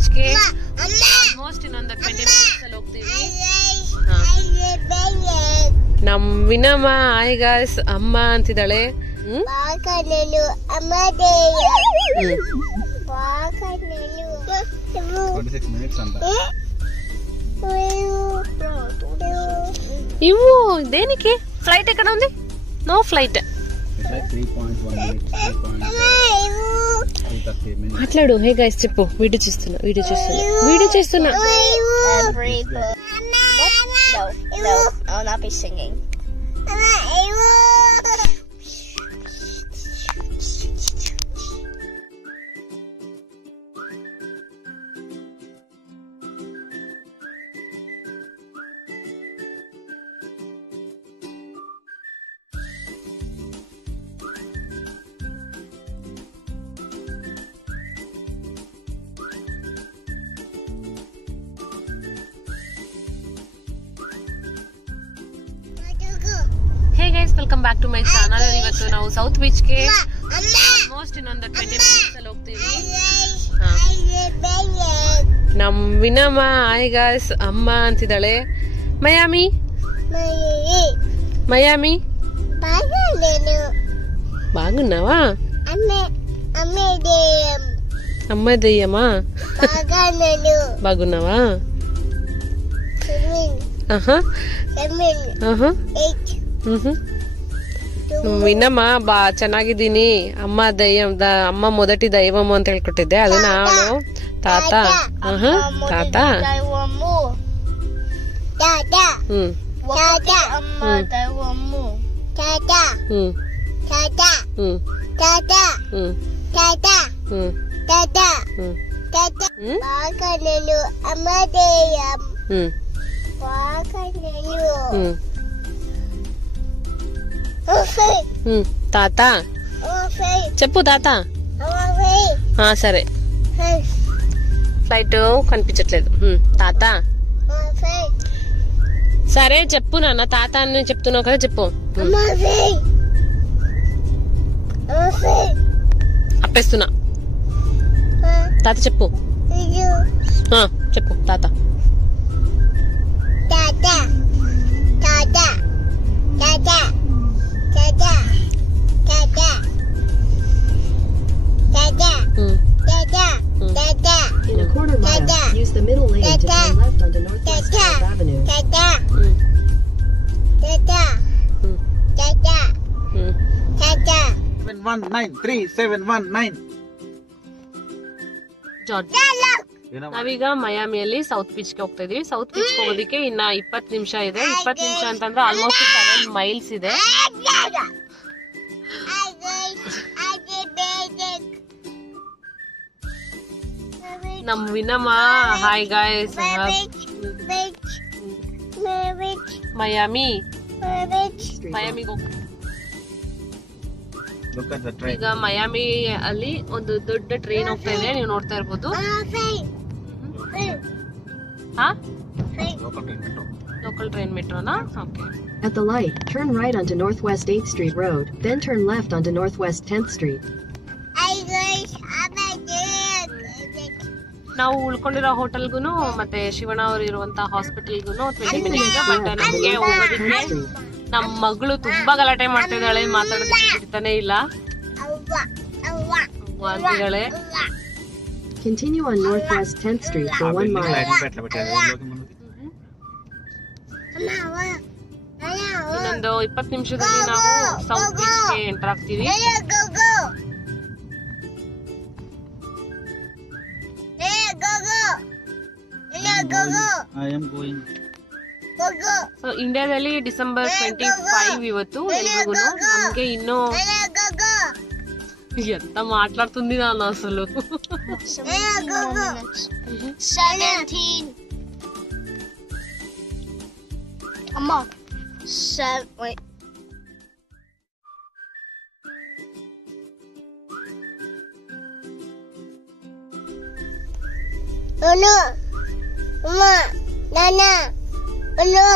ಬೀಚ್ಗೆ almost ಇನ್ನೊಂದು 20 minutes ಅಲ್ಲಿ ಹೋಗ್ತೀವಿ. ನಮ್ ವಿನಮ್ಮ ಹಾಯ್ ಗಾಯ್ಸ್ ಅಮ್ಮ ಅಂತಿದ್ದಾಳೆ. ఇవ్వు దేనికి ఫ్లైట్ ఎక్కడ ఉంది? No flight. మాట్లాడు. హే గైస్ చెప్పు. వీడియో చేస్తున్నా. No, I will not be singing. Hey guys welcome back to my channel. ಇವತ್ತು ನಾವು ಸೌತ್ ಬೀಚ್ಗೆ ಆಲ್ಮೋಸ್ಟ್ ಇನ್ನೊಂದು 20 ಮಿನಿಟ್ಸ್ ಅಲ್ಲಿ ಹೋಗ್ತೀವಿ. ನಮ್ ವಿನಮ್ಮ ಹಾಯ್ ಗಾಯ್ಸ್ ಅಮ್ಮ ಅಂತಿದ್ದಾಳೆ. ಮಯಾಮಿ బాగున్నావా? అమ్మ దెయ్యమా? బాగున్నావా? ವಿನಮ್ಮ ಚೆನ್ನಾಗಿದ್ದೀನಿ. ಅಮ್ಮ ಮೊದಟಿ ದೈವಮ್ಮ ಅಂತ ಹೇಳ್ಕೊಟ್ಟಿದ್ದೆ. ಅದು ನಾನು ತಾತ ತಾತ తాత చెప్పు తాత. సరే ఫ్లైట్ కనిపించట్లేదు. తాత సరే చెప్పు నాన్న. తాత అని చెప్తున్నావు కదా చెప్పు. అప్పేస్తున్నా. తాత చెప్పు. చెప్పు తాత. In a quarter mile, use the middle lane to turn left onto Northwest 12th Avenue. 7193719. ನಾವೀಗ ಮಯಾಮಿಯಲ್ಲಿ ಸೌತ್ ಬೀಚ್ ಗೆ ಹೋಗ್ತಾ ಇದೀವಿ. ಸೌತ್ ಬೀಚ್ ಹೋಗೋದಿಕ್ಕೆ ಇನ್ನ 20 ನಿಮಿಷ ಇದೆ. 20 ನಿಮಿಷ ಅಂತಂದ್ರೆ ಆಲ್ಮೋಸ್ಟ್ 7 ಮೈಲ್ಸ್ ಇದೆ. ನಮ್ ವಿನಮ್ಮ ಹಾಯ್ ಗಾಯ್ಸ್ ಮಯಾಮಿಗೆ ಈಗ ಮಯಾಮಿ ಅಲ್ಲಿ ಒಂದು ದೊಡ್ಡ ಟ್ರೈನ್ ಹೋಗ್ತಾ ಇದೆ. ನೀವು ನೋಡ್ತಾ ಇರ್ಬೋದು. ಲೋಕಲ್ ಟ್ರೈನ್ ಮೆಟ್ರೋನಾ? Okay. At the light, turn right onto Northwest 8th Street Road, then turn left onto Northwest 10th Street. ನಾವು ಉಳ್ಕೊಂಡಿರೋ ಹೋಟೆಲ್ಗೂನು ಮತ್ತೆ ಶಿವಣ್ಣ ಅವರು ಇರುವಂತ ಹಾಸ್ಪಿಟಲ್ಗೂನು 20 ಮಿನಿಟ್ಸ್. ಬಟ್ ನಮ್ಗೆ ಹೋಗೋದಕ್ಕೆ ನಮ್ ಮಗಳು ತುಂಬಾ ಗಲಾಟೆ ಮಾಡ್ತಾ ಇದ್ದಾಳೆ. ಮಾತಾಡೋದಕ್ಕೆ ಬಿಡ್ತಾನೆ ಇಲ್ಲ ಅಂತಿದ್ದಾಳೆ. Continue on Northwest 10th Street for 1 mile. ಇನ್ನೊಂದು 20 ನಿಮಿಷದಲ್ಲಿ ನಾವು ಸೌತ್ ಬೀಚ್ಗೆ ಎಂಟರ್ ಆಗ್ತೀವಿ. ಸೊ ಇಂಡಿಯಾದಲ್ಲಿ ಡಿಸೆಂಬರ್ 25 ಇವತ್ತು ಎಲ್ರಿಗೂ. ನಮ್ಗೆ ಇನ್ನು ఎంత మాట్లాడుతుంది నాన్న అసలు. 17 అమ్మా 7 wait Ono Mama Nana Ono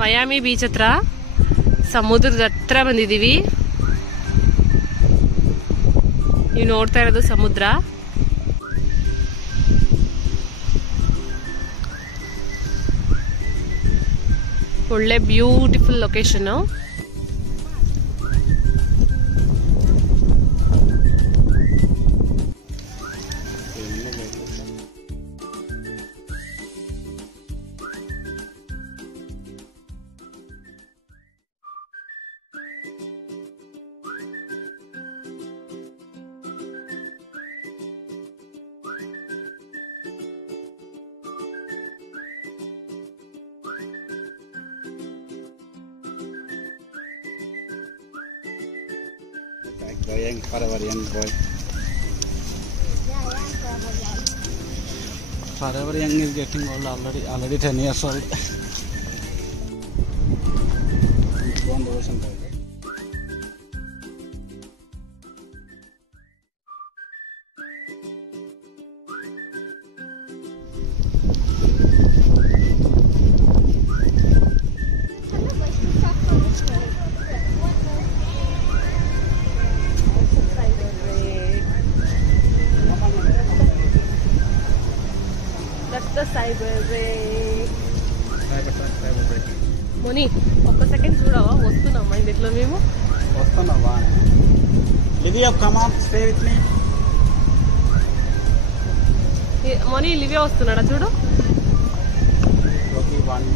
Miami beach ಹತ್ರ ಸಮುದ್ರದ ಹತ್ರ ಬಂದಿದ್ದೀವಿ. ನೀವು ನೋಡ್ತಾ ಇರೋದು ಸಮುದ್ರ. ಒಳ್ಳೆ beautiful location. Young, forever young boy. Forever young is getting old already 10 years old. Go on the ocean. Moni ఒక్క సెకండ్ చూడవా? వస్తున్నామా ఇంట్లో మేము? వస్తున్నావా? Livia come on stay with me. Moni Livia వస్తున్నాడా చూడు. ఓకే 1